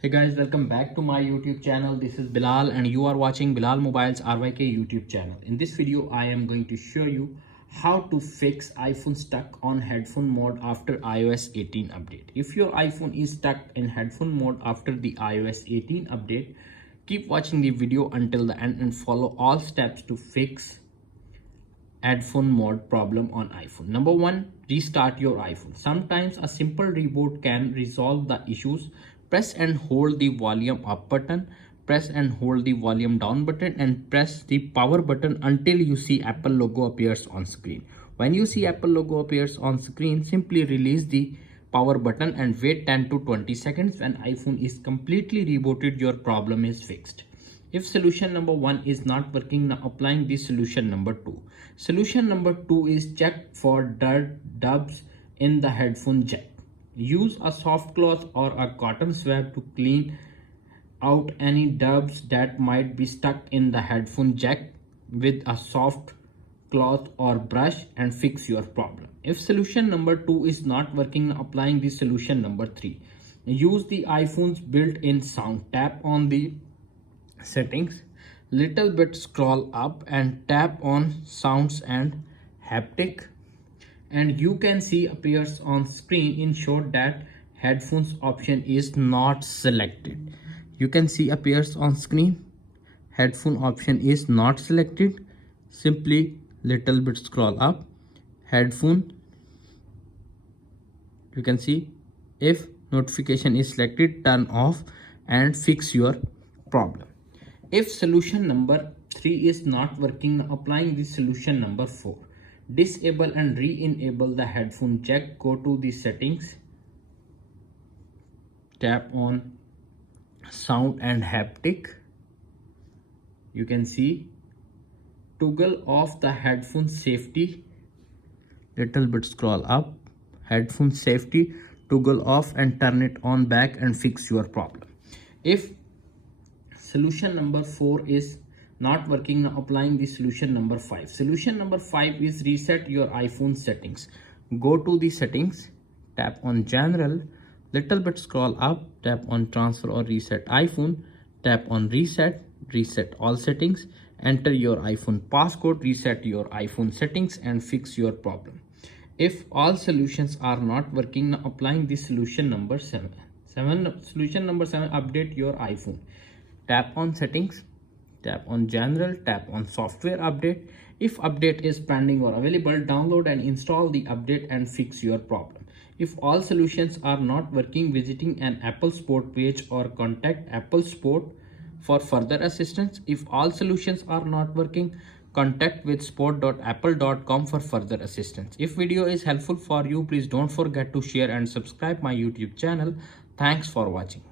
Hey guys, welcome back to my YouTube channel. This is Bilal and you are watching Bilal Mobiles RYK YouTube channel. In this video, I am going to show you how to fix iPhone stuck on headphone mode after iOS 18 update. If your iPhone is stuck in headphone mode after the iOS 18 update, keep watching the video until the end and follow all steps to fix headphone mode problem on iPhone. Number one, restart your iPhone. Sometimes a simple reboot can resolve the issues. Press and hold the volume up button, press and hold the volume down button, and press the power button until you see Apple logo appears on screen. When you see Apple logo appears on screen, simply release the power button and wait 10 to 20 seconds. When iPhone is completely rebooted, your problem is fixed. If solution number one is not working, now applying the solution number two. Solution number two is check for dirt dubs in the headphone jack. Use a soft cloth or a cotton swab to clean out any dubs that might be stuck in the headphone jack with a soft cloth or brush and fix your problem. If solution number two is not working, applying the solution number three. Use the iPhone's built-in sound. Tap on the settings, little bit scroll up and tap on sounds and haptic, and you can see appears on screen. Ensure that headphones option is not selected. You can see appears on screen headphone option is not selected. Simply little bit scroll up, headphone, you can see. If notification is selected, turn off and fix your problem. If solution number 3 is not working, applying the solution number 4. Disable and re-enable the headphone jack. Go to the settings, tap on sound and haptic. You can see toggle off the headphone safety, little bit scroll up, headphone safety, toggle off and turn it on back and fix your problem. If solution number 4 is not working, now applying the solution number 5. Solution number 5 is reset your iPhone settings. Go to the settings, tap on general, little bit scroll up, tap on transfer or reset iPhone, tap on reset, reset all settings, enter your iPhone passcode, reset your iPhone settings and fix your problem. If all solutions are not working, now applying the solution number 7. Solution number 7, update your iPhone. Tap on settings, tap on general, tap on software update. If update is pending or available, download and install the update and fix your problem. If all solutions are not working, visiting an Apple support page or contact Apple support for further assistance. If all solutions are not working, contact with support.apple.com for further assistance. If video is helpful for you, please don't forget to share and subscribe my YouTube channel. Thanks for watching.